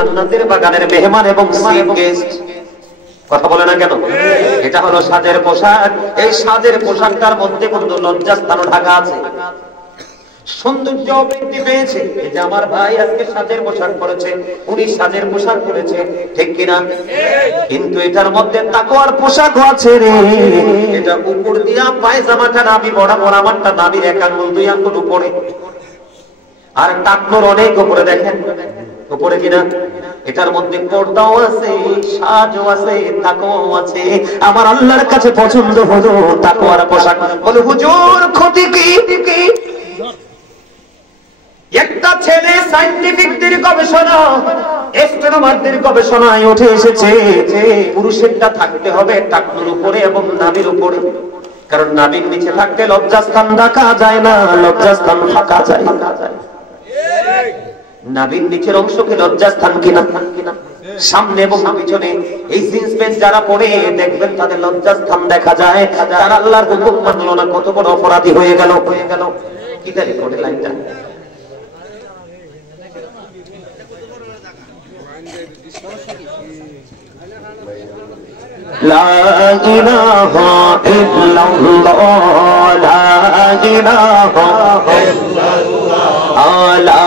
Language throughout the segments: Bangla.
জান্নাতের বাগানের মেহমান এবং চিফ গেস্ট। কথা বলে না কেন? এটা হলো সাজের পোশাক। এই সাজের পোশাকটার মধ্যে কিন্তু লজ্জাস্থানও ঢাকা আছে, সৌন্দর্য বৃদ্ধি পেয়েছে। এই যে আমার ভাই আজকে সাজের পোশাক পরেছে, উনি সাজের পোশাক পরেছে, ঠিক কিনা? কিন্তু এটার মধ্যে তাকওয়ার পোশাকও আছে রে। এটা উপর দিয়া পায়জামাটা নাবি বরাবর, আমারটা নাবির 1 আঙ্গুল 2 আঙ্গুল উপরে, আর টাকনোর অনেক উপরে, দেখেন উপরে কিনা। এটার মধ্যে পর্দাও আছে, সাজও আছে, তাকওয়াও আছে। আমার আল্লাহর কাছে পছন্দ হলো তাকওয়ার পোশাক। বলে হুজুর ক্ষতি কি? একটা ছেলে সায়েন্টিফিকদের গবেষণা, অ্যাস্ট্রোনমারদের গবেষণায় উঠে এসেছে পুরুষেরটা থাকতে হবে টাকনুর উপরে এবং নাভির উপরে, কারণ নাভির নিচে থাকতে লজ্জাস্থান ঢাকা যায় না, লজ্জাস্থান ফাঁকা যায়। নাভির নিচের অংশকে লজ্জাস্থান কিনা, সামনে এবং পিছনে এই জিন্স প্যান্ট যারা পরে দেখবেন তাদের লজ্জাস্থান দেখা যায়। তারা আল্লাহর হুকুম মানলো না, কত বড় অপরাধী হয়ে গেল। কি তাই করে লাইনটা লা ইলাহা ইল্লাল্লাহ, লা ইলাহা ইল্লাল্লাহ, লা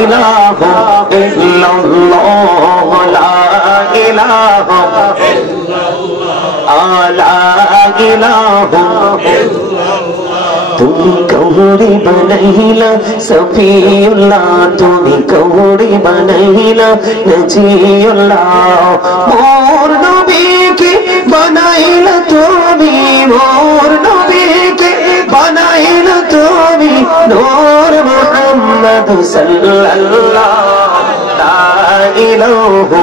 ইলাহা ইল্লাল্লাহ, লা ইলাহা ইল্লাল্লাহ, লা ইলাহা ইল্লাল্লাহ। তুমি কৌড়ি বানাইলা সফিউল্লাহ, তুমি কৌড়ি বানাইলা নজিউল্লাহ, মোর নবীকে বানাইলা তুমি, মোর নবীকে বানাইলা তুমি, নূর মুহাম্মদ সাল্লাল্লাহ, লা ইলাহা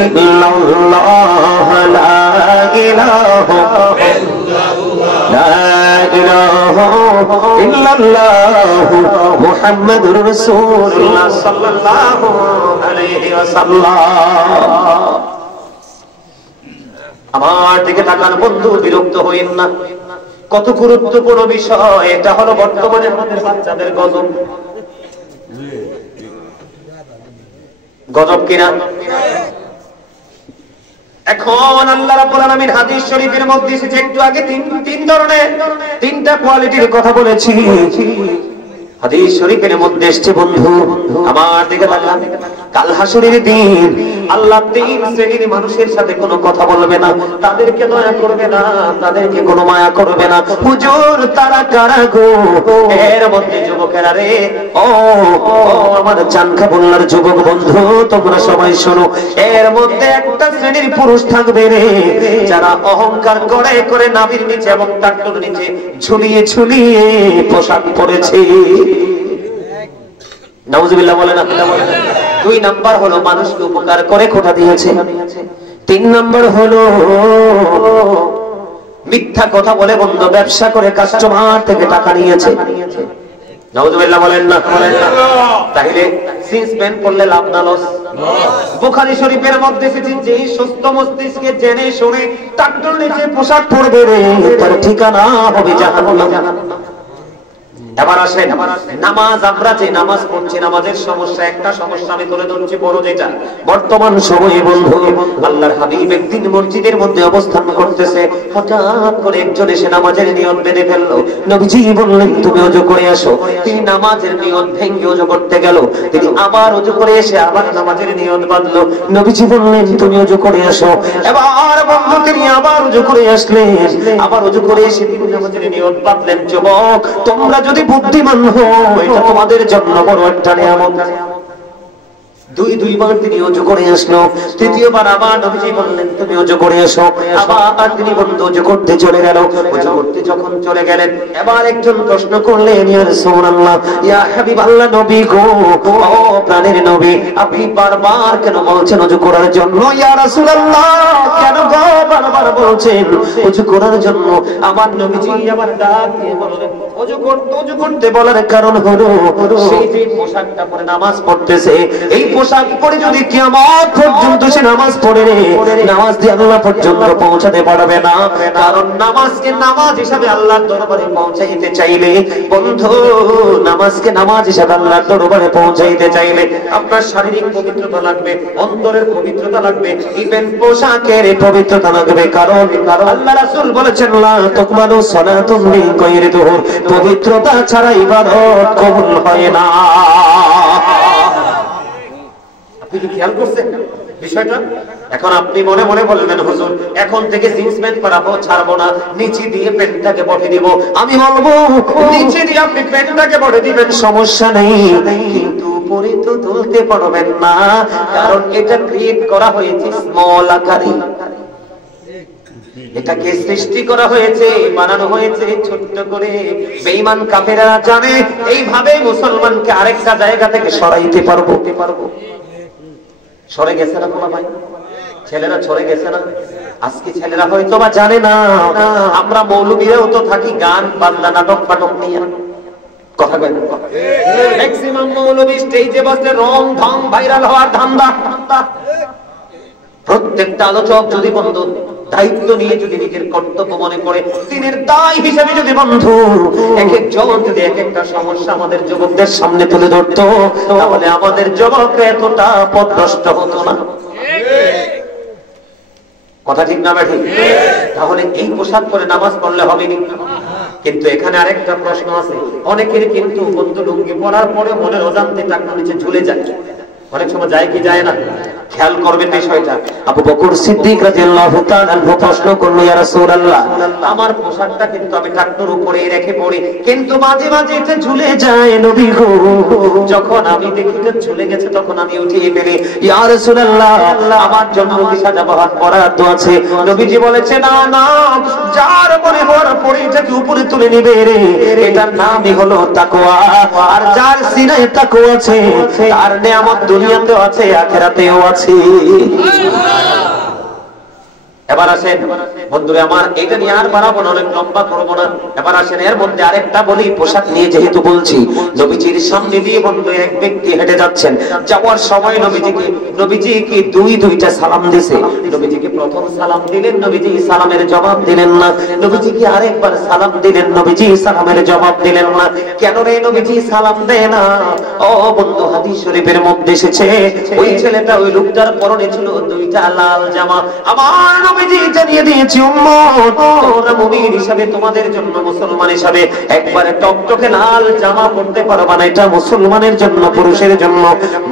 ইল্লাল্লাহ, লা ইলাহা লা ইলাহা ইল্লাল্লাহ মুহাম্মাদুর রাসূলুল্লাহ সাল্লাল্লাহু আলাইহি ওয়াসাল্লাম। আমার দিকে তাকান বন্ধু, বিরক্ত হইেন না, কত গুরুত্বপূর্ণ বিষয় এটা। হলো বর্তমানে আমাদের বাচ্চাদের গজব। গজব কিনা? এখন আল্লাহ রাব্বুল আলামিন হাদিস শরীফের মধ্যে এসেছে, একটু আগে তিন ধরনের 3টা কোয়ালিটির কথা বলেছি। হাদিস শরীফের মধ্যে এসেছে বন্ধু আমার দিকে তাকান, কাল হাসরের দিন আল্লাহ 3 শ্রেণীর মানুষের সাথে কোনো কথা বলবে না, তাদেরকে দয়া করবে না, তাদেরকে কোনো মায়া করবে না। হুজুর তারা কারা গো? এর মধ্যে যুবকেরা রে, ও আমার চানখা বললার যুবক বন্ধু, তোমরা সবাই শোনো। এর মধ্যে একটা শ্রেণীর পুরুষ থাকবে রে, যারা অহংকার করে করে নাভির নিচে এবং টাকনুর নিচে ঝুলিয়ে ঝুলিয়ে পোশাক পরেছে। নাউজুবিল্লাহ বলে না? 2 নাম্বার হলো মানুষকে উপকার করে খোটা দিয়েছে। 3 নাম্বার হলো মিথ্যা কথা বলে বন্ধ ব্যবসা করে কাস্টমার থেকে টাকা নিয়েছে। নাউজুবিল্লাহ বলেন না? তাহলে জিন্স প্যান্ট পরলে লাভ না লস? বুখারী শরীফের মধ্যে এসেছে, যে সুস্থ মস্তিষ্কে জেনে শুনে টাকনুর নিচে পোশাক পরবে রে, তার ঠিকানা হবে জাহান্নাম। এবার আসেন নামাজ। আমরা যে নামাজ পড়ছি, নামাজের সমস্যা, একটা সমস্যা আমি তুলে ধরছি বড়, যেটা বর্তমান সময়ে বন্ধু আল্লাহর হাবিব একদিন মসজিদের মধ্যে অবস্থান করতেছে, হঠাৎ করে একজন এসে নামাজের নিয়ত বেঁধে ফেললো। নবীজি বললেন তুমি ওযু করে আসো। তিনি নামাজের নিয়ত ভেঙে ওযু করতে গেল, তিনি আবার ওযু করে এসে আবার নামাজের নিয়ত বাঁধলো। নবীজি বললেন তুমি ওযু করে আসো। এবার বন্ধু তিনি আবার ওযু করে আসলেন, আবার ওযু করে এসে তিনি নামাজের নিয়ত বাঁধলেন। যুবক তোমরা যদি বুদ্ধিমান হও, এটা তোমাদের জন্য বড় একটা নিয়ামত। 2বার তিনি ওযু করে আসলো, তৃতীয়বার আবার নবীজি বললেন তুমি ওযু করে এসো। আবার তিনি বন্ধু ওযু করতে চলে গেল। ওযু করতে যখন চলে গেলেন, এবার একজন প্রশ্ন করলেন ইয়া রাসূলুল্লাহ, ইয়া হাবিবাল্লাহ, নবী গো, ও প্রাণের নবী, আপনি বারবার কেন বলছেন ওযু করার জন্য? ইয়া রাসূলুল্লাহ, কেন গো বারবার বলছেন ওযু করার জন্য? আমার নবীজি আবার ডাক দিয়ে বললেন ওযু করতে বলার কারণ হলো সেই যে পোশাকটা পরে নামাজ পড়তেছে, এই পোশাক পরে যদি কিয়ামত পর্যন্ত সে নামাজ পড়ে রে, নামাজ দিয়ে আল্লাহ পর্যন্ত পৌঁছাতে পারবে না। কারণ নামাজকে নামাজ হিসাবে আল্লাহর দরবারে পৌঁছাইতে চাইলে বন্ধু, নামাজকে নামাজ হিসাবে আল্লাহর দরবারে পৌঁছাইতে চাইলে আপনার শারীরিক পবিত্রতা লাগবে, অন্তরের পবিত্রতা লাগবে, ইভেন পোশাকের পবিত্রতা লাগবে। কারণ আল্লাহ রাসূল বলেছেন লা তুকবালু সালাতুন মিন গায়রি তুহুর, পবিত্রতা ছাড়া ইবাদত কবুল হয় না। আপনি কি খেয়াল করছেন বিষয়টা? এখন আপনি মনে মনে বলবেন হুজুর এখন থেকে জিন্স প্যান্ট পরাবো, ছাড়বো না, নিচে দিয়ে প্যান্টটাকে বটে দিব। আমি বলবো নিচে দিয়ে আপনি প্যান্টটাকে বটে দিবেন, সমস্যা নেই, কিন্তু উপরে তো তুলতে পারবেন না। কারণ এটা ক্রিয়েট করা হয়েছে স্মল আকারে, এটাকে সৃষ্টি করা হয়েছে, বানানো হয়েছে ছোট্ট করে। বেঈমান কাফেররা জানে এইভাবে মুসলমানকে আরেকটা জায়গা থেকে সরাইতে পারবো। সরে গেছে না কোনো ভাই? ছেলেরা সরে গেছে না? আজকে ছেলেরা হয়তো বা জানে না, আমরা মৌলবীরাও তো থাকি গান বাজনা নাটক ফাটক নিয়ে। কথা কয় না? ম্যাক্সিমাম মৌলবী স্টেজে বসে রং ঢং ভাইরাল হওয়ার ধান্দা। প্রত্যেকটা আলোচক যদি বন্ধু দায়িত্ব নিয়ে যদি নিজের কর্তব্য মনে করে, দিনের দায় হিসেবে যদি বন্ধু এক একজন যদি এক একটা সমস্যা আমাদের যুবকদের সামনে তুলে ধরতো, তাহলে আমাদের যুবকরা এতটা পথভ্রষ্ট হতো না। কথা ঠিক না ঠিক? তাহলে এই পোশাক পরে নামাজ পড়লে হবে না। কিন্তু এখানে আরেকটা প্রশ্ন আছে, অনেকের কিন্তু বন্ধু লুঙ্গি পরার পরে মনের অজান্তে টাকা নিচে ঝুলে যায়। অনেক সময় যায় কি যায় না? খেয়াল করবেন বিষয়টা। আবু বকর সিদ্দিক রাদিয়াল্লাহু তাআলা প্রশ্ন করলো, ইয়া রাসূলুল্লাহ আমার পোশাকটা কিন্তু আমি টাকনুর উপরে রেখে পড়ি, কিন্তু মাঝে মাঝে এটা ঝুলে যায় নবী গো, যখন আমি দেখি এটা ঝুলে গেছে তখন আমি উঠিয়ে ফেলি। ইয়া রাসূলুল্লাহ আমার জন্য কি সাজা বহাত বরাদ্দ আছে? নবীজি বলেছে না না, যার মনে হওয়ার পরে এটাকে উপরে তুলে নিবে রে, এটার নামই হলো তাকওয়া। আর যার সিনায় তাকওয়া আছে তার নিয়ামত দুনিয়াতেও আছে আখিরাতেও আছে। এবার আসেন বন্ধুরা আমার, এটা নিয়ে আর বাড়াবো না, অনেক লম্বা করবো না। এবার আসেন এর মধ্যে আরেকটা বলি, পোশাক নিয়ে যেহেতু বলছি, নবীজির সামনে দিয়ে বন্ধু এক ব্যক্তি হেঁটে যাচ্ছেন, যাওয়ার সময় নবীজিকে দুইটা সালাম দিছে। নবীজিকে প্রথম সালাম দিলেন, নবীজি সালামের জবাব দিলেন না। নবীজিকে আরেকবার সালাম দিলেন, নবীজি সালামের জবাব দিলেন না। কেন রে নবীজি সালাম দেয় না? ও বন্ধু হাদিস শরীফের মধ্যে এসেছে, ওই ছেলেটা ওই লোকটার পরনে ছিল দুইটা লাল জামা। আমার নবীজি জানিয়ে দিয়েছি উম্মত, তোমরা মুমিন হিসাবে তোমাদের জন্য, মুসলমান হিসাবে একবারে টকটকে লাল জামা পরতে পারবা না, এটা মুসলমানের জন্য, পুরুষের জন্য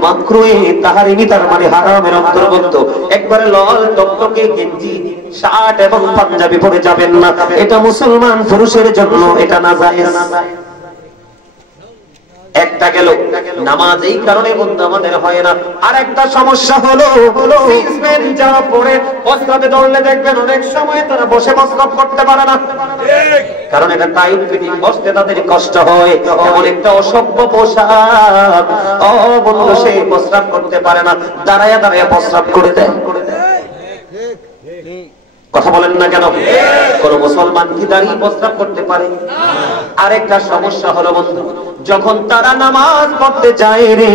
মাকরুহে তাহরিমি, তার মানে হারামের অন্তর্ভুক্ত। একবারে লাল টকটকে গেঞ্জি শার্ট এবং পাঞ্জাবি পরে যাবেন না, এটা মুসলমান পুরুষের জন্য, এটা নাজায়েজ। একটা গেল নামাজ, এই কারণে বন্ধু আমাদের হয় না। আর একটা সমস্যা হলো সিজমেন যারা পড়ে প্রস্রাবে দৌড়লে দেখবেন অনেক সময় তারা বসে প্রস্রাব করতে পারে না, কারণ এটা টাইট ফিটিং, বসতে তাদের কষ্ট হয়। এমন একটা অসভ্য পোশাক, ও বন্ধু সে প্রস্রাব করতে পারে না, দাঁড়ায়া দাঁড়ায়া প্রস্রাব করে দেয়। কথা বলেন না কেন? কোন মুসলমান কি দাঁড়িয়ে প্রস্রাব করতে পারে? আরেকটা সমস্যা হলো বন্ধু, যখন তারা নামাজ পড়তে যায় রে,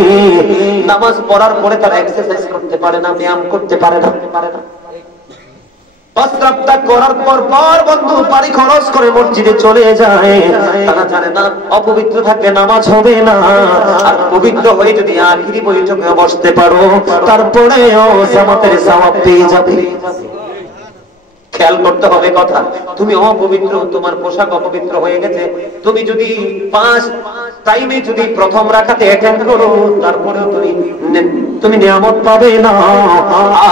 নামাজ পড়ার পরে তারা এক্সারসাইজ করতে পারে না, ব্যায়াম করতে পারে না। প্রস্রাবটা করার পর বন্ধু পানি খরচ করে মসজিদে চলে যায়। তারা জানে না অপবিত্র থাকলে নামাজ হবে না, আর পবিত্র হয়ে যদি আখিরি বৈঠকে বসতে পারো তারপরেও জামাতের সওয়াব পেয়ে যাবে। খেয়াল করতে হবে কথা, তুমি অপবিত্র, তোমার পোশাক অপবিত্র হয়ে গেছে, তুমি যদি 5 টাইমে যদি প্রথম রাকাতে অ্যাটেন্ড করো তারপরেও তুমি নিয়ামত পাবে না।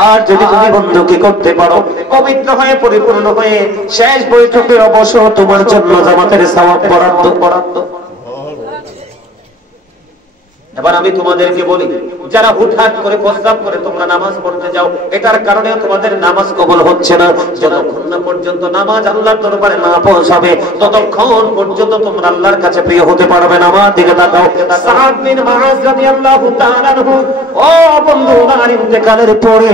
আর যদি তুমি বন্ধু কি করতে পারো, পবিত্র হয়ে পরিপূর্ণ হয়ে শেষ বৈঠকে অবশ্য তোমার জন্য জামাতের সওয়াব বরাদ্দ। এবার আমি তোমাদেরকে বলি, যারা হুটহাট করে প্রস্তাব করে তোমরা নামাজ পড়তে যাও, এটার কারণে তোমাদের নামাজ কবুল হচ্ছে না। যতক্ষণ না পর্যন্ত নামাজ আল্লাহর দরবারে না পৌঁছাবে ততক্ষণ পর্যন্ত তোমরা আল্লাহর কাছে প্রিয় হতে পারবে না। আমার দিকে তাকাও, সাদ বিন মুআজ রাদিয়াল্লাহু তাআলা আনহু, ও বন্ধু, ওনার ইন্তেকালের পরে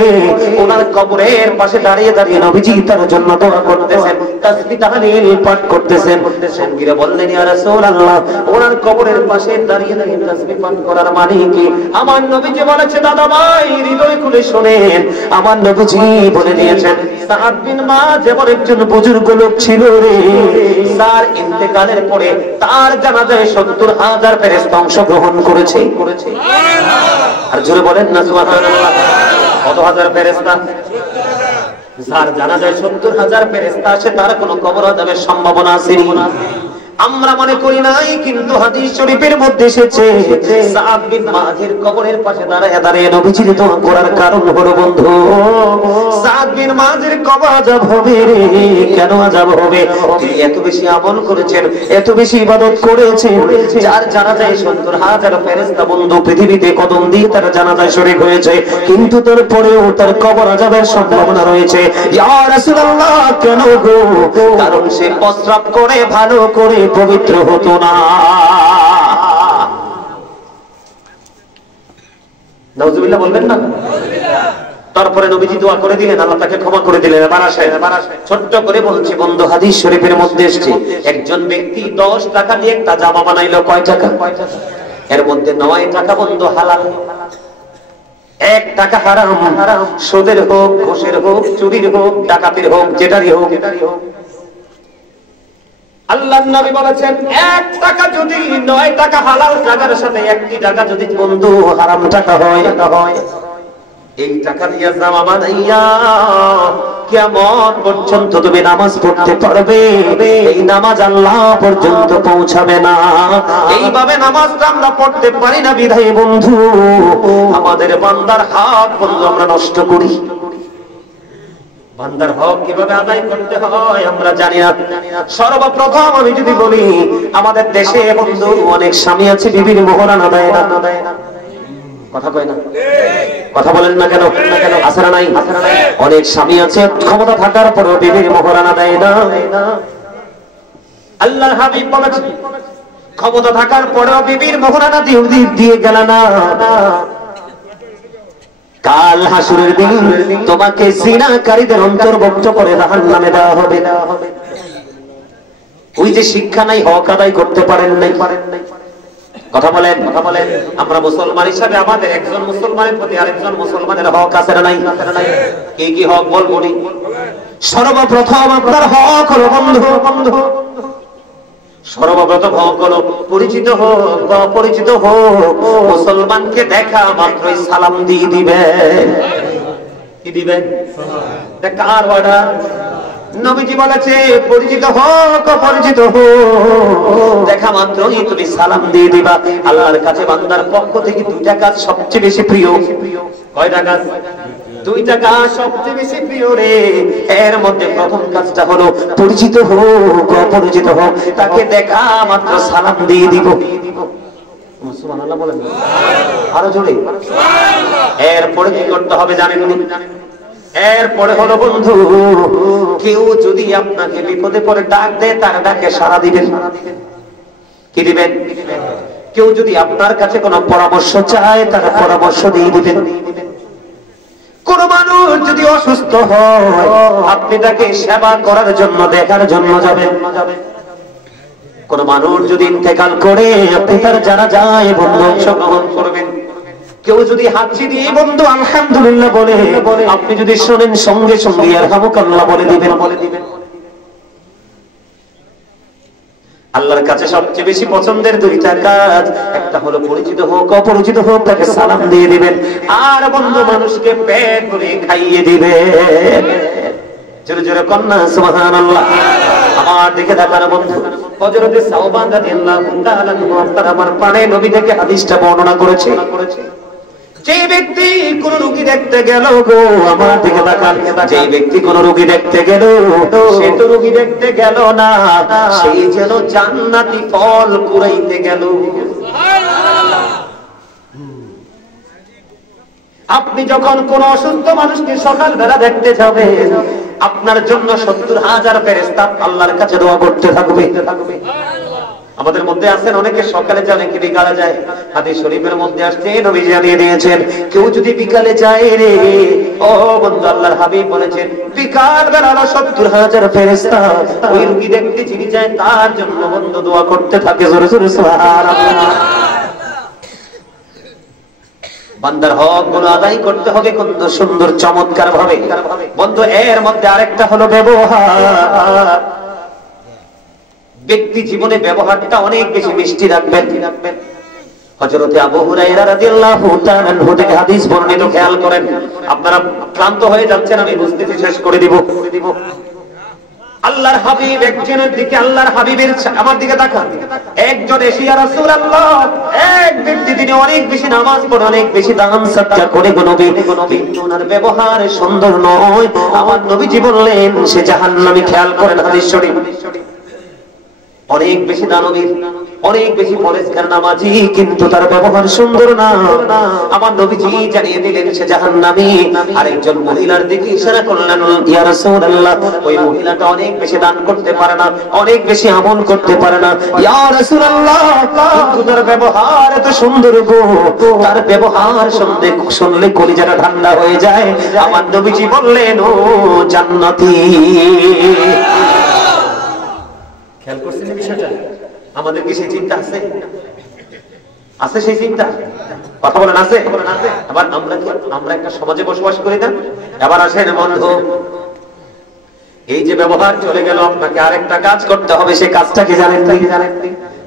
ওনার কবরের পাশে দাঁড়িয়ে দাঁড়িয়ে নবীজি তার জন্য দোয়া করতেছেন। তাসবিহ তাহলিল পাঠ করতেছেন। সঙ্গীরা বললেন, ইয়া রাসূলুল্লাহ, ওনার কবরের পাশে দাঁড়িয়ে দাঁড়িয়ে তাসবিহ পাঠ করার মানে কি? আমার নবীজি বলেছে, দাদা ভাই হৃদয় খুলে শোনেন, আমার নবীজি বলে দিয়েছেন, সাদ বিন মুআয যেমন একজন বুজুর্গ লোক ছিল রে, তার ইন্তেকালের পরে তার জানাজায় ৭০,০০০ ফেরেশতা অংশগ্রহণ করেছে। আর জোরে বলেন না সুবহানাল্লাহ। কত হাজার ফেরেশতা? যার জানাজায় ৭০,০০০ ফেরেশতা আসে, তার কোনো কবর আযাবের সম্ভাবনা আছে? আমরা মনে করি নাই, কিন্তু হাদিস শরীফের মধ্যে এসেছে সাদ বিন মুআযের কবরের পাশে দাঁড়ায় দাঁড়িয়ে নবীজির দোয়া করার কারণ হলো, বন্ধু, সাদ বিন মুআযের কবর আযাব হবে রে। কেন আযাব হবে? তিনি এত বেশি আমল করেছেন, এত বেশি ইবাদত করেছেন, যার জানাজায় ৭০,০০০ ফেরেশতা বন্ধু পৃথিবীতে কদম দিয়ে তার জানাজায় শরীক হয়েছে, কিন্তু তারপরেও তার কবর আযাবের সম্ভাবনা রয়েছে। ইয়া রাসূলুল্লাহ, কেন গো? কারণ সে প্রস্রাব করে ভালো করে পবিত্র হতো না। নাউজুবিল্লাহ বলবেন না? তারপরে নবীজি দোয়া করে দিলেন, আল্লাহ তাকে ক্ষমা করে দিলেন। এবার আসেন, ছোট্ট করে বলছি বন্ধু, হাদিস শরীফের মধ্যে এসেছে একজন ব্যক্তি 10 টাকা দিয়ে একটা জামা বানাইলো। কয় টাকা? এর মধ্যে 9 টাকা বন্ধু হালাল, 1 টাকা হারাম। সুদের হোক, ঘুষের হোক, চুরির হোক, ডাকাতির হোক, যেটারই হোক। আল্লাহর নবী বলেছেন, 1 টাকা যদি 9 টাকা হালাল টাকার সাথে 1টি টাকা যদি বন্ধু হারাম টাকা হয়, এই টাকা দিয়ে জামা বানাইয়া কিয়ামত পর্যন্ত তুমি নামাজ পড়তে পারবে, এই নামাজ আল্লাহ পর্যন্ত পৌঁছাবে না। এইভাবে নামাজটা আমরা পড়তে পারি না বিধায় বন্ধু আমাদের বান্দার হক বন্ধু আমরা নষ্ট করি। বান্দার হক কিভাবে আদায় করতে হয় আমরা জানি না। সর্বপ্রথম আমি যদি বলি, আমাদের দেশে বন্ধু অনেক স্বামী আছে বিবির মোহরানা দেয় না। কথা কয় না? কথা বলেন না কেন? আছে না নাই? অনেক স্বামী আছে ক্ষমতা থাকার পরেও বিবির মোহরানা দেয় না। আল্লাহর হাবিব বলেছেন, ক্ষমতা থাকার পরেও বিবির মোহরানা দিয়ে গেল না, কাল হাসুরের দিন তোমাকে জিনাকারীদের অন্তর্ভুক্ত করে জাহান্নামে দেওয়া হবে। ওই যে শিক্ষা নাই, হক আদায় করতে পারেন নাই। কথা বলেন। আমরা মুসলমান হিসাবে আমাদের একজন মুসলমানের প্রতি আরেকজন মুসলমানের হক আছে না নাই? কি কি হক বলবো? সর্বপ্রথম আপনার হক হলো বন্ধু, সর্বপ্রথম হক হলো পরিচিত হোক বা অপরিচিত হোক, মুসলমানকে দেখা মাত্রই সালাম দিয়ে দিবেন। কি দিবেন? কার অর্ডার? নবীজি বলেছে, পরিচিত হোক অপরিচিত হোক, দেখা মাত্রই তুমি সালাম দিয়ে দিবা। আল্লাহর কাছে বান্দার পক্ষ থেকে 2টা কাজ সবচেয়ে বেশি প্রিয়। কয়টা কাজ? 2টা কাজ সবচেয়ে বেশি প্রিয় রে। এর মধ্যে প্রথম কাজটা হলো পরিচিত হোক অপরিচিত হোক, তাকে দেখা মাত্র সালাম দিয়ে দিব। সুবহানাল্লাহ বলেন, আরো জোরে। এরপরে কি করতে হবে জানেন? এরপরে হলো বন্ধু, কেউ যদি আপনাকে বিপদে পড়ে ডাক দেয়, তার ডাকে সাড়া দিবেন। কি দিবেন? কেউ যদি আপনার কাছে কোনো পরামর্শ চায়, তার পরামর্শ দিয়ে দিবেন। কোন মানুষ যদি অসুস্থ হয়, আপনি তাকে সেবা করার জন্য, দেখার জন্য যাবেন। কোন মানুষ যদি ইন্তেকাল করে, আপনি তার জানাজায় বন্ধু অংশগ্রহণ করবেন। কেউ যদি হাঁচি দিয়ে বন্ধু আলহামদুলিল্লাহ বলে, আপনি যদি শোনেন সঙ্গে সঙ্গে ইয়ারহামুকাল্লাহ বলে দিবেন। আল্লাহর কাছে সবচেয়ে বেশি পছন্দের 2টা কাজ, একটা হলো পরিচিত হোক অপরিচিত হোক, তাকে সালাম দিয়ে দিবেন। আর বন্ধু মানুষকে পেট ভরে খাইয়ে দিবেন। জোরে জোরে কন্যা সুবহানাল্লাহ। আমার দিকে তাকান বন্ধু, হযরতে সাওবান রাদিয়াল্লাহু তাআলা তার আমার পানে নবী থেকে হাদিসটা বর্ণনা করেছে। যে ব্যক্তি কোন রোগী দেখতে গেল গো, আমার দিকে তাকান, যে ব্যক্তি কোন রোগী দেখতে গেল, সে তো রোগী দেখতে গেল না, সেই যেন জান্নাতি ফল কুড়াইতে গেল। আপনি যখন কোন অসুস্থ মানুষকে সকালবেলা দেখতে যাবেন, আপনার জন্য ৭০,০০০ ফেরেশতা আল্লাহর কাছে দোয়া করতে থাকবে। আমাদের মধ্যে আছেন অনেকে সকালে যায়, অনেকে বিকালে যায়। হাদিস শরীফের মধ্যে আসছে, নবী জানিয়ে দিয়েছেন, কেউ যদি বিকালে যায় রে, ও বন্ধু, আল্লাহর হাবিব বলেছেন বিকাল বেলা 70,000 ফেরেশতা ওই রোগী দেখতে যিনি যায় তার জন্য বন্ধু দোয়া করতে থাকে। জোরে জোরে সুবহানাল্লাহ। বান্দার হক গুলো আদায় করতে হবে কত সুন্দর চমৎকার ভাবে। বন্ধু, এর মধ্যে আরেকটা হলো ব্যবহার। ব্যক্তি জীবনে ব্যবহারটা অনেক বেশি মিষ্টি রাখবেন। হযরতে আবু হুরায়রা রাদিয়াল্লাহু তাআলা আনহু থেকে হাদিস বর্ণিত, খেয়াল করেন। আপনারা ক্লান্ত হয়ে যাচ্ছেন, আমি বুঝতেছি, শেষ করে দিব। আল্লাহর হাবিব একজনের দিকে, আল্লাহর হাবিবের আমার দিকে তাকান। একজন এসে ইয়া রাসূলুল্লাহ, এক ব্যক্তি তিনি অনেক বেশি নামাজ পড়ে, অনেক বেশি দান সদকা করে গো নবী, কিন্তু ওনার ব্যবহার সুন্দর নয়। আমার নবীজি বললেন সে জাহান্নামী। খেয়াল করেন হাদিস শরীফ। অনেক বেশি দানবীর, অনেক বেশি পরেজগার নামাজি, কিন্তু তার ব্যবহার সুন্দর না। আমার নবীজি জানিয়ে দিলেন সে জাহান্নামী। আরেকজন মহিলার দিকে ইশারা করলেন, ইয়া রাসূলুল্লাহ, ওই মহিলাটা অনেক বেশি দান করতে পারে না, অনেক বেশি আমল করতে পারে না, ইয়া রাসূলুল্লাহ, কিন্তু তার ব্যবহার এত সুন্দর গো, তার ব্যবহার শুনলে কলিজাটা ঠান্ডা হয়ে যায়। আমার নবীজি বললেন ও জান্নাতি। খেয়াল করছেন বিষয়টা? আমাদের কি সেই চিন্তা আছে? আছে সেই চিন্তা? কথা বলেন আছে? আবার আমরা একটা সমাজে বসবাস করি না? এবার আসেন বন্ধু, এই যে ব্যবহার চলে গেল, আপনাকে আরেকটা কাজ করতে হবে। সেই কাজটা কি জানেন?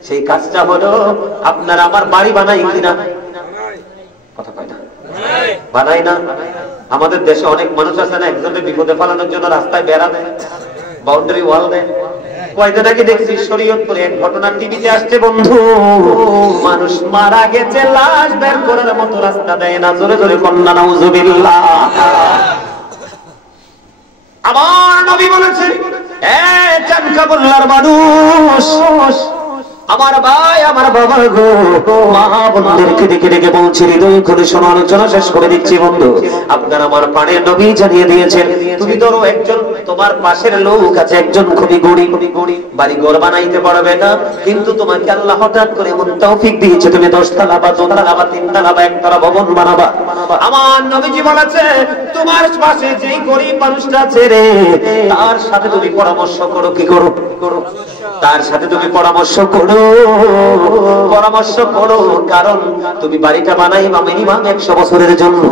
সেই কাজটা হলো আপনার আমার বাড়ি বানাই কিনা? কথা কয় না? বানাই না? আমাদের দেশে অনেক মানুষ আছে না, একজনের বিপদে ফেলানোর জন্য রাস্তায় বেড়া দেয়, বাউন্ডারি ওয়াল দেয়। কয়টাকে দেখছি শরীয়তপুরে এক ঘটনা টিভিতে আসছে বন্ধু, মানুষ মারা গেছে, লাশ বের করার মতো রাস্তা দেয় না। জোরে জোরে কন্যা নাউজুবিল্লাহ। আমার নবী বলেছে, এ চানকাবুল্লার মানুষ, আমার ভাই, আমার বাবা গো, মা বোনদেরকে ডেকে ডেকে বলছি, হৃদয় খুলে শোনো, আলোচনা শেষ করে দিচ্ছি বন্ধু। আপনার আমার প্রাণের নবী জানিয়ে দিয়েছেন, তুমি ধরো একজন তোমার পাশের লোক আছে, একজন খুবই গরিব, বাড়ি ঘর বানাইতে পারবে না, কিন্তু তোমাকে আল্লাহ হঠাৎ করে এমন তৌফিক দিয়েছে, তুমি 10 তলা বা 2 তলা বা 3 তলা বা 1 তলা ভবন বানাবা। আমার নবীজি বলেছে, তোমার পাশে যেই গরিব মানুষটা আছে রে, তার সাথে তুমি পরামর্শ করো। কি করো? তার সাথে তুমি পরামর্শ করো, কারণ তুমি বাড়িটা বানাইবা মিনিমাম 100 বছরের জন্য।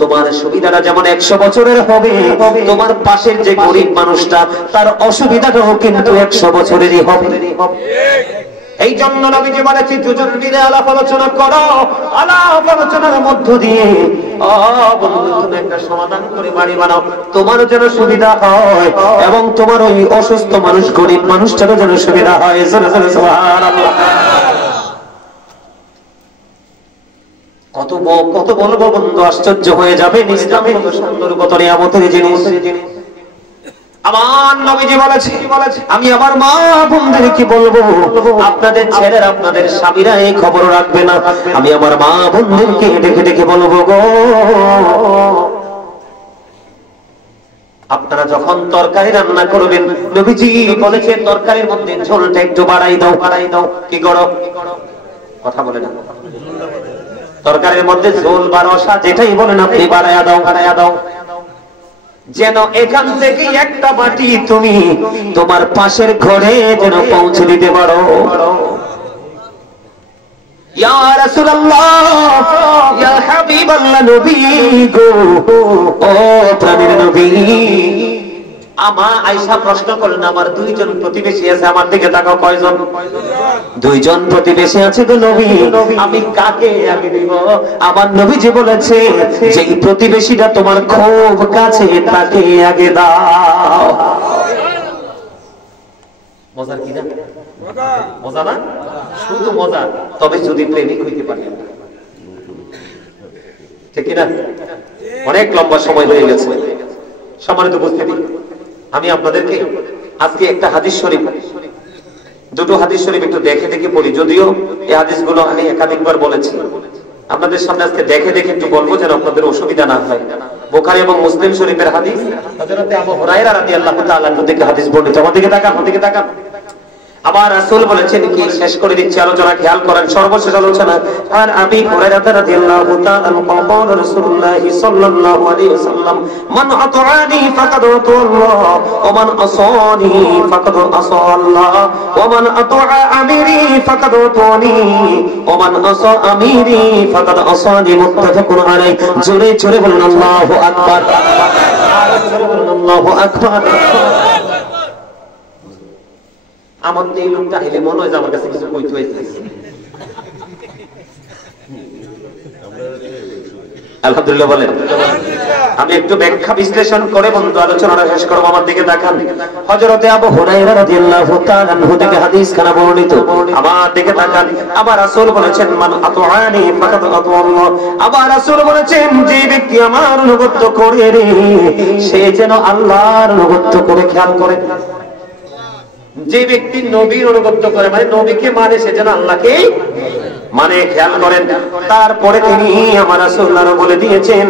তোমার সুবিধাটা যেমন 100 বছরের হবে, তোমার পাশের যে গরিব মানুষটা তার অসুবিধাটাও কিন্তু 100 বছরেরই হবে। এই জন্য নবীজি বলেছি, দুজন মিলে আলাপ আলোচনা করো, আলাপ আলোচনার মধ্য দিয়ে তুমি একটা সমাধান করে বাড়ি বানাও, তোমার যেন সুবিধা হয় এবং তোমার ওই অসুস্থ মানুষ, গরিব মানুষটারও যেন সুবিধা হয়। সুবহানাল্লাহ। কত বলবো বন্ধু, আশ্চর্য হয়ে যাবে। ইসলামের কত সুন্দর, কত নিয়ামতের জিনিস। আমার নবীজি বলেছে, আমি আমার মা বোনদের কি বলবো, আপনাদের ছেলেরা, আপনাদের স্বামীরা এই খবর রাখবে না, আমি আমার মা বোনদেরকে ডেকে ডেকে বলবো গো, আপনারা যখন তরকারি রান্না করবেন, নবীজি বলেছেন তরকারির মধ্যে ঝোলটা একটু বাড়াই দাও। কি করো? কথা বলে না। তরকারির মধ্যে ঝোল বা রসা যেটাই বলেন আপনি বাড়াইয়া দাও, যেন এখান থেকে একটা বাটি তুমি তোমার পাশের ঘরে যেন পৌঁছে দিতে পারো। ইয়া রাসূলুল্লাহ, ইয়া হাবিবাল্লাহ, নবী গো, ও প্রাণের নবী। আমার আয়েশা প্রশ্ন করলেন, আমার 2 জন প্রতিবেশী আছে, আমার দিকে তাকাও, কয়জন? 2 জন প্রতিবেশী আছে গো নবী, আমি কাকে আগে দিব? আমার নবীজি বলেছে, যে প্রতিবেশীটা তোমার খুব কাছে তাকে আগে দাও। মজার কি না? মজা না? শুধু মজা, তবে যদি প্রেমিক হইতে পারে। ঠিক না? অনেক লম্বা সময় হয়ে গেছে। সম্মানিত উপস্থিতি, আমি আপনাদেরকে আজকে একটা হাদিস শরীফ, 2টো হাদিস শরীফ একটু দেখে দেখে পড়ি। যদিও এই হাদিসগুলো আমি একাধিকবার বলেছি, আপনাদের সামনে আজকে দেখে দেখে একটু বলবো যেন আপনাদের অসুবিধা না হয়। বুখারী এবং মুসলিম শরীফের হাদিস, হযরত আবু হুরায়রা রাদিয়াল্লাহু তাআলা থেকে হাদিস বর্ণিত। আমার দিকে তাকান। আবার রাসূল বলেছেন কি, শেষ করে দিচ্ছি আলোচনা, খেয়াল করেন সর্বশেষ আলোচনা। আর আবি হুরায়রা রাদিয়াল্লাহু তাআলা قال رسول الله صلى الله عليه وسلم من اطاعني فقد اطاع الله ومن عصاني فقد عصى الله ومن اطاع اميري فقد اطاعني ومن عصى اميري فقد عصاني متفق عليه। জোরে জোরে বলুন আল্লাহু আকবার, জোরে বলুন আল্লাহু আকবার। আমার এই লোকটা হেলে মনে হয় যে আমার কাছে কিছু কইতে হয়েছে। আলহামদুলিল্লাহ বলেন। আমি একটু ব্যাখ্যা বিশ্লেষণ করে বন্ধু আলোচনাটা শেষ করব। আমার দিকে তাকান। হযরতে আবু হুরায়রা রাদিয়াল্লাহু তাআলা আনহু থেকে হাদিস খানা বর্ণিত। আমার দিকে তাকান। আবার রাসূল বলেছেন মান আতাআনি ফাকাদ আতাআল্লাহ। আবার রাসূল বলেছেন যে ব্যক্তি আমার অনুগত করে রে সে যেন আল্লাহর অনুগত করে। খেয়াল করে, যে ব্যক্তি নবীর অনুগত করে মানে নবীকে মানে সে যেন আল্লাহকে মানে। খেয়াল করেন, তারপরে তিনি আমার রাসূল আরো বলে দিয়েছেন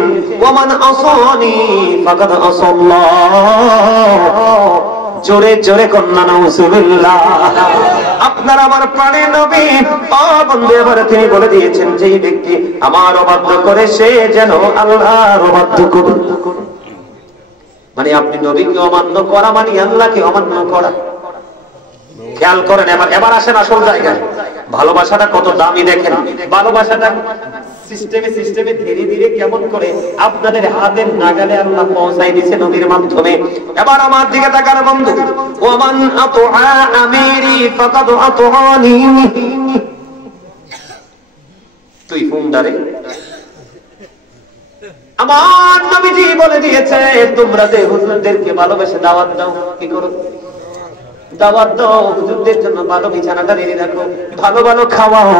ওমান আসানি ফাকাদ আসাল্লাহ। জোরে জোরে কন্যা নাউজুবিল্লাহ। আপনার আমার প্রাণের নবী বন্ধু এবার তিনি বলে দিয়েছেন যে ব্যক্তি আমার অবাধ্য করে সে যেন আল্লাহর অবাধ্য করে। মানে আপনি নবীকে অমান্য করা মানে আল্লাহকে অমান্য করা। খেয়াল করেন, এবার আসেন আসল জায়গায়। ভালোবাসাটা কত দামি দেখেন। ভালোবাসাটা সিস্টেমে সিস্টেমে ধীরে ধীরে কেমন করে আপনাদের হাতের নাগালে আল্লাহ পৌঁছাই দিয়েছে নবীর মাধ্যমে। এবার আমার দিকে তাকান বন্ধু। ওমান আতুআ আমিরি ফাকাদ আতুআনি। তুই ফোনদারে আমার নবীজি বলে দিয়েছে তোমরা যে হুজুরদেরকে ভালোবেসে দাওয়াত দাও, কি করো? দাওয়াত দাও, হুজুরদের জন্য ভালো বিছানাটা রেডি রাখো, ভালো ভালো খাওয়াও,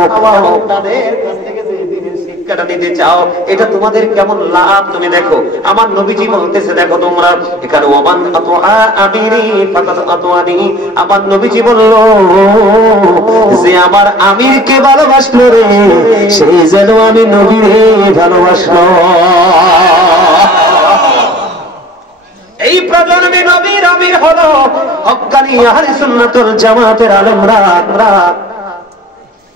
তাদের কাছ থেকে যে দিনের শিক্ষাটা নিতে চাও এটা তোমাদের কেমন লাভ তুমি দেখো। আমার নবীজি বলতেছে দেখো তোমরা এখানে ওমান আতুআ আমিরি ফাকাদ আতুআনি। আমার নবীজি বলল যে আমার আমিরকে ভালোবাসলো রে সেই যেন আমি নবীরে ভালোবাসলো। এই প্রজন্মে নবীর আমির হলো হক্কানি আহলে সুন্নাত ওয়াল জামাতের আলেমরা।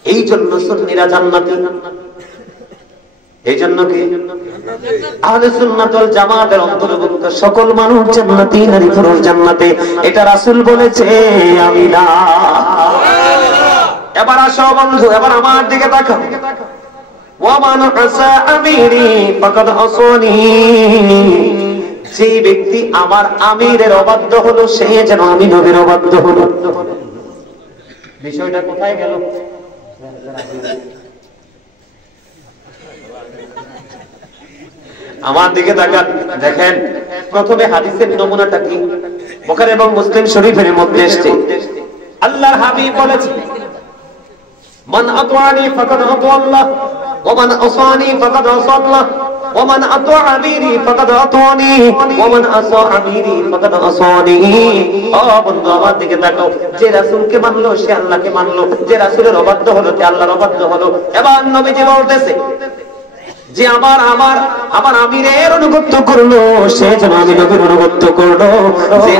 এই জন্য সুন্নিরা জান্নাতি। এই জন্য কি আহলে সুন্নাত ওয়াল জামাতের অন্তর্ভুক্ত সকল মানুষ জান্নাতি, নারী পুরুষ জান্নাতে। এটা রাসূল বলেছে, আমি না। এবার আসো বন্ধু, এবার আমার দিকে তাকাও। ওয়ামান আসা আমিরি ফাকাদ আসানি। যে ব্যক্তি আমার আমিরের অবাধ্য হলো সে যেন আমি নবীর অবাধ্য হলো। বিষয়টা কোথায় গেল? আমার দিকে তাকান, দেখেন প্রথমে হাদিসের নমুনাটা কি বুখারী এবং মুসলিম শরীফের মধ্যে এসেছে। আল্লাহর হাবিব বলেছেন মান আতাআনি ফাকাদ আতাআল্লাহ ওয়া মান আসানি ফাকাদ আসাল্লাহ ومن اطاع اميري فقد اطاعني ومن عصى اميري فقد عصاني। ও বন্ধু আমার দিকে তাকাও, যে রাসূলকে মানলো সে আল্লাহকে মানলো, যে রাসূলের অবাধ্য হলো সে আল্লাহর অবাধ্য হলো। এবার নবীজি বলতেছে যে আমার আমিরের অনুগত করলো সে যেন আমি নবীর অনুগত করলো, যে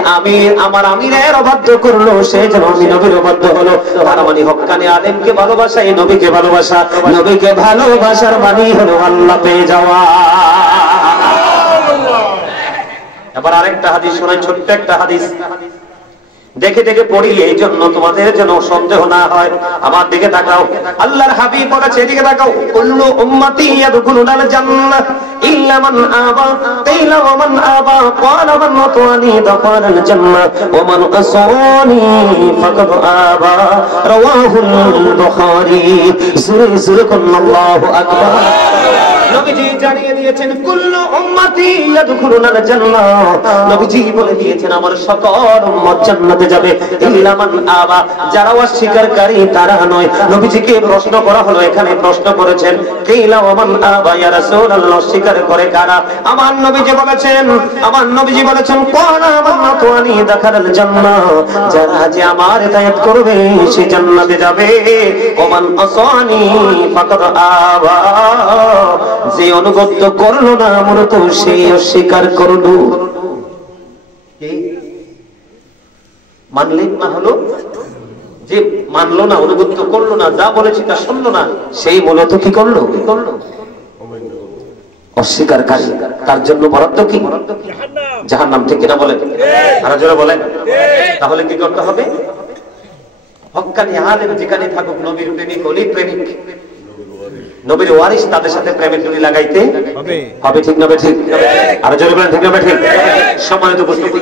আমার আমিরের অবাধ্য করলো সে যেন আমি নবীর অবাধ্য হলো। তার মানে হক্কানি আলেমকে ভালোবাসা, এই নবীকে ভালোবাসা। নবীকে ভালোবাসার মানে হলো আল্লাহ পেয়ে যাওয়া। এবার আরেকটা হাদিস শোনাই, ছোট্ট একটা হাদিস দেখে দেখে পড়ি, এই জন্য তোমাদের যেন সন্দেহ না হয়। আমার দিকে তাকাও, আল্লাহর হাবিব বলেছে এদিকে তাকাও, কুল্লু উম্মতি ইয়াদখুলুনাল জান্নাহ ইল্লা মান আবা কিলা ওয়া মান আবা ক্বালা মান আতানি দাখালাল জান্নাহ ওয়া মান আসানি ফাকাদ আবা। রাওয়াহুল বুখারী। সূরা আল্লাহু আকবার। নবীজি জানিয়ে দিয়েছেন কুল্লু উম্মতি ইয়াদখুলুনাল জান্নাহ। নবীজি বলে দিয়েছেন আমার সকল উম্মত জান্নাতে যাবে ইল্লা মান আবা, যারা অস্বীকারী তারা নয়। নবীজিকে প্রশ্ন করা হলো, এখানে প্রশ্ন করেছেন কিলা ওয়া মান আবা ইয়া রাসূলুল্লাহ, অস্বীকার করে কারা? আমার নবীজি বলেছেন ক্বালা মান আতানি দাখালাল জান্নাহ, যারা যে আমার ইতায়াত করবে সে জান্নাতে যাবে। ওয়া মান আসানি ফাকাদ আবা, যে অনুগত করলো না মূলত সে অস্বীকার করলো। মানলেন না হলো যে মানলো না, অনুগত্য করলো না, যা বলেছি তা শুনলো না, সেই মূলত কি করলো? অস্বীকারী। তার জন্য বরাদ্দ কি? জাহান্নাম। ঠিক কিনা বলেন? আরো জোরে বলেন। তাহলে কি করতে হবে? হক্কানি আলেম যেখানে থাকুক, নবীর প্রেমিক, অলির প্রেমিক, নবীর ওয়ারিস, তাদের সাথে প্রেমের ডুরি লাগাইতে হবে। ঠিক না? ঠিক। আরো জোরে বলেন, ঠিক না? ঠিক। সম্মানিত উপস্থিতি।